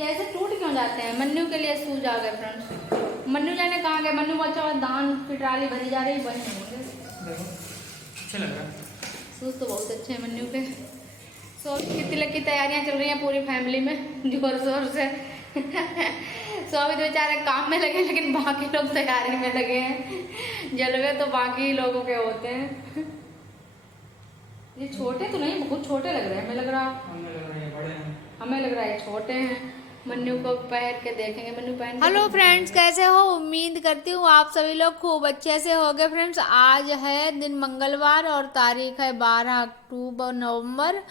ये ऐसे टूट क्यों जाते हैं। मन्नू के लिए शूज आ गए फ्रेंड्स। मन्नू जाने कहाँ गए। मन्नू बच्चा और दान की ट्राली भरी जा रही, वही होंगे। देखो अच्छा लग रहा है। शूज तो बहुत अच्छे हैं मन्नू के। सो की तिलक की तैयारियां चल रही हैं पूरी फैमिली में जोर शोर से। सो अभी तो बेचारे काम में लगे, लेकिन बाकी लोग तैयारी में लगे हैं। जलवे तो बाकी लोगों के होते हैं। ये छोटे तो नहीं, बहुत छोटे लग रहे हैं। हमें लग रहा है बड़े हैं। हमें लग रहा है छोटे हैं। मन्नू को पहन के देखेंगे। मन्नू पहन। हेलो फ्रेंड्स, कैसे हो। उम्मीद करती हूँ आप सभी लोग खूब अच्छे से होगे। फ्रेंड्स आज है दिन मंगलवार और तारीख है 12 अक्टूबर नवंबर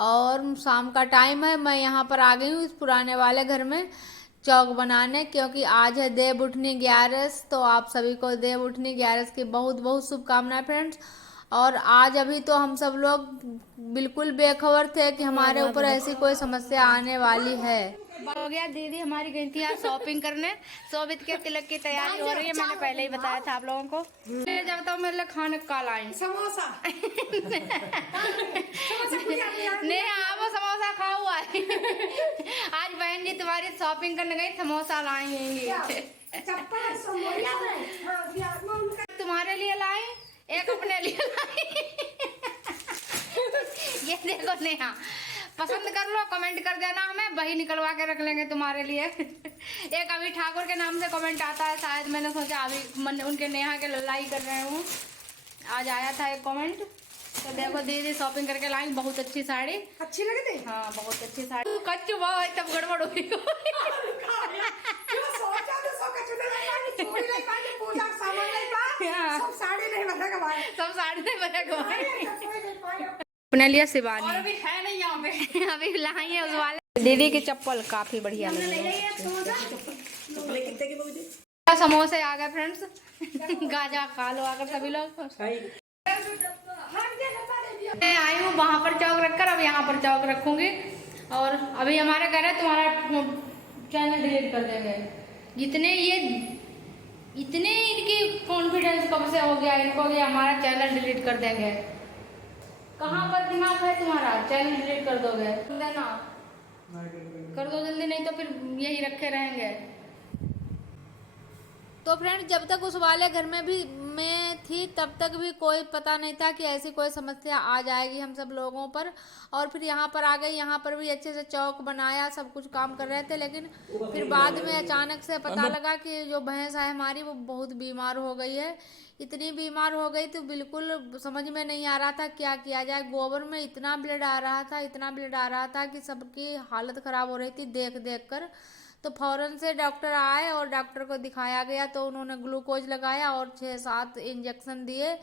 और शाम का टाइम है। मैं यहाँ पर आ गई हूँ इस पुराने वाले घर में चौक बनाने, क्योंकि आज है देव उठनी 11। तो आप सभी को देव उठनी 11 की बहुत बहुत शुभकामनाएं फ्रेंड्स। और आज अभी तो हम सब लोग बिल्कुल बेखबर थे कि हमारे ऊपर ऐसी कोई समस्या आने वाली है। हो गया, दीदी हमारी गई थी आज शॉपिंग करने। शोभित के तिलक की तैयारी हो रही है, मैंने पहले ही बताया था आप लोगों को। ले जाता हूँ मेरे लिए खाने का लाई समोसा। नहीं हाँ वो समोसा खा हुआ है। आज बहन जी तुम्हारी शॉपिंग करने गई, समोसा लाएंगे। तुम्हारे लिए लाई, एक अपने लिए लाई। ये देखो नेहा, पसंद कर लो, कमेंट कर देना, हमें वही निकलवा के रख लेंगे तुम्हारे लिए। एक अभी ठाकुर के नाम से कमेंट आता है शायद, मैंने सोचा अभी उनके नेहा के लड़ाई कर रहे हूँ। आज आया था एक कमेंट। तो देखो दीदी शॉपिंग करके लाई बहुत अच्छी साड़ी। अच्छी लगी थी। हाँ बहुत अच्छी साड़ी। कच्चू भाव है तब गड़बड़ हो गई। सब साड़ी नहीं बना अपने लिए शिवानी और अभी है नहीं यहाँ पे। अभी लाई है उस वाले। दीदी की चप्पल काफी बढ़िया लगी। समोसे आ गए फ्रेंड्स। गाजा खा लो आकर सभी लोग। मैं आई हूँ वहाँ पर चौक रखकर, अब यहाँ पर चौक रखूंगी। और अभी हमारे घर है, तुम्हारा चैनल डिलीट कर देंगे। इतने इनकी कॉन्फिडेंस कब से हो गया इनको कि हमारा चैनल डिलीट कर देंगे। कहाँ पर दिमाग है तुम्हारा, चैनल डिलीट कर दोगे देना। कर दो जल्दी, नहीं तो फिर यही रखे रहेंगे। तो फ्रेंड जब तक उस वाले घर में भी मैं थी तब तक भी कोई पता नहीं था कि ऐसी कोई समस्या आ जाएगी हम सब लोगों पर। और फिर यहाँ पर आ गई, यहाँ पर भी अच्छे से चौक बनाया, सब कुछ काम कर रहे थे। लेकिन फिर बाद में अचानक से पता लगा कि जो भैंस है हमारी वो बहुत बीमार हो गई है। इतनी बीमार हो गई तो बिल्कुल समझ में नहीं आ रहा था क्या किया जाए। गोबर में इतना ब्लड आ रहा था, इतना ब्लड आ रहा था कि सबकी हालत ख़राब हो रही थी देख देख कर। तो फौरन से डॉक्टर आए और डॉक्टर को दिखाया गया, तो उन्होंने ग्लूकोज लगाया और 6-7 इंजेक्शन दिए।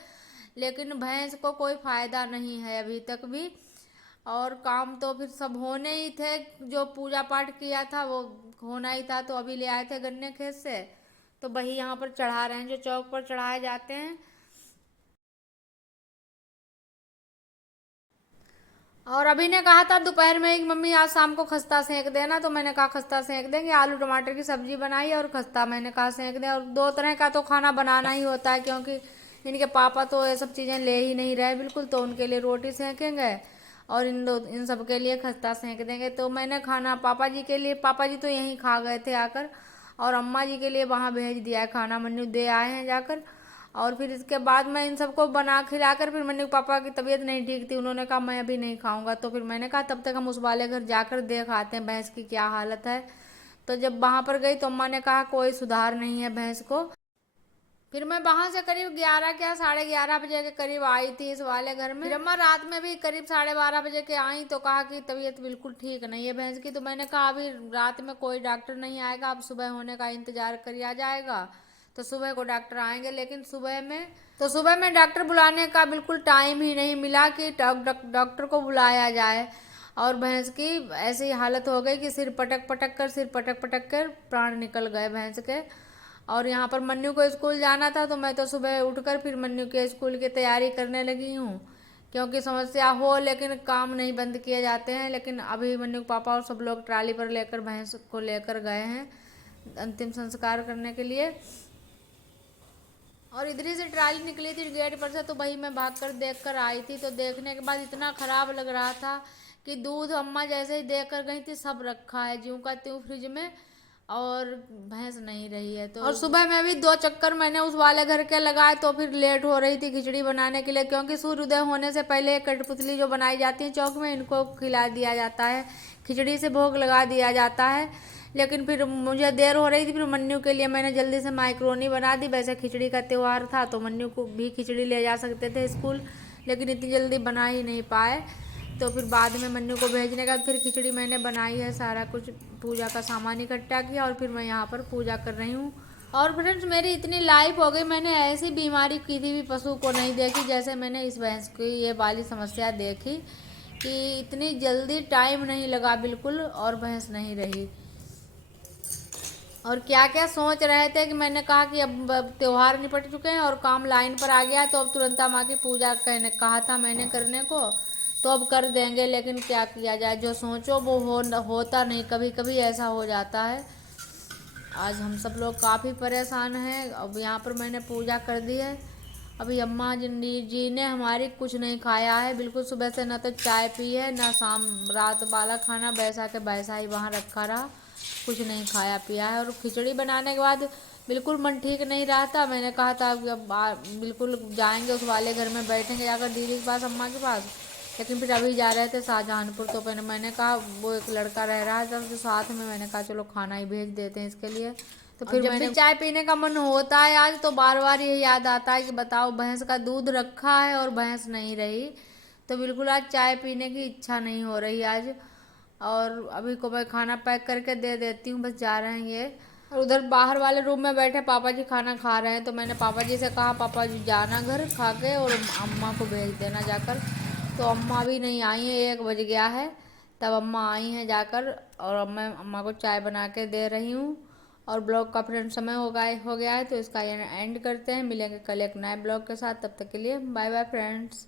लेकिन भैंस को कोई फ़ायदा नहीं है अभी तक भी। और काम तो फिर सब होने ही थे, जो पूजा पाठ किया था वो होना ही था। तो अभी ले आए थे गन्ने खेत से, तो वही यहाँ पर चढ़ा रहे हैं जो चौक पर चढ़ाए जाते हैं। और अभी ने कहा था दोपहर में कि मम्मी आज शाम को खस्ता सेंक देना, तो मैंने कहा खस्ता सेंक देंगे। आलू टमाटर की सब्जी बनाई और खस्ता मैंने कहा सेंक दें। और 2 तरह का तो खाना बनाना ही होता है, क्योंकि इनके पापा तो ये सब चीज़ें ले ही नहीं रहे बिल्कुल। तो उनके लिए रोटी सेंकेंगे और इन सब के लिए खस्ता सेंक देंगे। तो मैंने खाना पापा जी के लिए, पापा जी तो यहीं खा गए थे आकर, और अम्मा जी के लिए वहाँ भेज दिया है खाना। मन्नू दे आए हैं जाकर। और फिर इसके बाद मैं इन सबको बना खिलाकर, फिर मन्नू पापा की तबीयत नहीं ठीक थी, उन्होंने कहा मैं अभी नहीं खाऊंगा। तो फिर मैंने कहा तब तक हम उस वाले घर जाकर देख आते हैं भैंस की क्या हालत है। तो जब वहाँ पर गई तो अम्मा ने कहा कोई सुधार नहीं है भैंस को। फिर मैं वहाँ से करीब 11 क्या 11:30 बजे के करीब आई थी इस वाले घर में। फिर अम्मा रात में भी करीब 12:30 बजे के आई, तो कहा कि तबीयत बिल्कुल ठीक नहीं है भैंस की। तो मैंने कहा अभी रात में कोई डॉक्टर नहीं आएगा, अब सुबह होने का इंतजार किया जाएगा। तो सुबह को डॉक्टर आएंगे, लेकिन सुबह में डॉक्टर बुलाने का बिल्कुल टाइम ही नहीं मिला कि डॉक्टर को बुलाया जाए। और भैंस की ऐसी हालत हो गई कि सिर पटक पटक कर प्राण निकल गए भैंस के। और यहाँ पर मन्नू को स्कूल जाना था, तो मैं तो सुबह उठकर फिर मन्नू के स्कूल की तैयारी करने लगी हूँ, क्योंकि समस्या हो लेकिन काम नहीं बंद किए जाते हैं। लेकिन अभी मन्नू के पापा और सब लोग ट्राली पर लेकर भैंस को लेकर गए हैं अंतिम संस्कार करने के लिए। और इधर ही से ट्राली निकली थी गेट पर से, तो वही मैं भागकर देखकर आई थी। तो देखने के बाद इतना ख़राब लग रहा था कि दूध अम्मा जैसे ही दे कर गई थी सब रखा है ज्यों का त्यों फ्रिज में, और भैंस नहीं रही है। तो और सुबह में भी 2 चक्कर मैंने उस वाले घर के लगाए, तो फिर लेट हो रही थी खिचड़ी बनाने के लिए, क्योंकि सूर्योदय होने से पहले कठपुतली जो बनाई जाती है चौक में, इनको खिला दिया जाता है, खिचड़ी से भोग लगा दिया जाता है। लेकिन फिर मुझे देर हो रही थी, फिर मन्नू के लिए मैंने जल्दी से माइक्रोनी बना दी। वैसे खिचड़ी का त्यौहार था तो मन्नू को भी खिचड़ी ले जा सकते थे स्कूल, लेकिन इतनी जल्दी बना ही नहीं पाए। तो फिर बाद में मन्नू को भेजने का फिर खिचड़ी मैंने बनाई है, सारा कुछ पूजा का सामान इकट्ठा किया और फिर मैं यहाँ पर पूजा कर रही हूँ। और फ्रेंड्स मेरी इतनी लाइफ हो गई, मैंने ऐसी बीमारी किसी भी पशु को नहीं देखी जैसे मैंने इस भैंस की ये वाली समस्या देखी, कि इतनी जल्दी टाइम नहीं लगा बिल्कुल और भैंस नहीं रही। और क्या क्या सोच रहे थे कि मैंने कहा कि अब त्योहार निपट चुके हैं और काम लाइन पर आ गया, तो अब तुरंत माँ की पूजा कहने कहा था मैंने करने को, तो अब कर देंगे। लेकिन क्या किया जाए, जो सोचो वो होता नहीं, कभी कभी ऐसा हो जाता है। आज हम सब लोग काफ़ी परेशान हैं। अब यहाँ पर मैंने पूजा कर दी है। अभी अम्मा जी ने हमारी कुछ नहीं खाया है बिल्कुल, सुबह से ना तो चाय पी है ना शाम रात वाला खाना वैसा के वैसा ही वहाँ रखा रहा, कुछ नहीं खाया पिया है। और खिचड़ी बनाने के बाद बिल्कुल मन ठीक नहीं रहा था। मैंने कहा था बिल्कुल जाएंगे उस वाले घर में, बैठेंगे जाकर दीदी के पास, अम्मा के पास, लेकिन फिर अभी जा रहे थे शाहजहानपुर। तो मैंने कहा वो एक लड़का रह रहा है तो साथ में, मैंने कहा चलो खाना ही भेज देते हैं इसके लिए। तो फिर जब भी चाय पीने का मन होता है आज, तो बार बार ये याद आता है कि बताओ भैंस का दूध रखा है और भैंस नहीं रही, तो बिल्कुल आज चाय पीने की इच्छा नहीं हो रही आज। और अभी को मैं खाना पैक करके दे देती हूँ, बस जा रहे हैं ये। और उधर बाहर वाले रूम में बैठे पापा जी खाना खा रहे हैं, तो मैंने पापा जी से कहा पापा जी जाना घर खा के और अम्मा को भेज देना जाकर। तो अम्मा भी नहीं आई है, 1 बज गया है तब अम्मा आई हैं जाकर, और अब मैं अम्मा को चाय बना के दे रही हूँ। और ब्लॉग का फ्रेंड समय हो गया है, तो इसका एंड करते हैं। मिलेंगे कल एक नए ब्लॉग के साथ, तब तक के लिए बाय बाय फ्रेंड्स।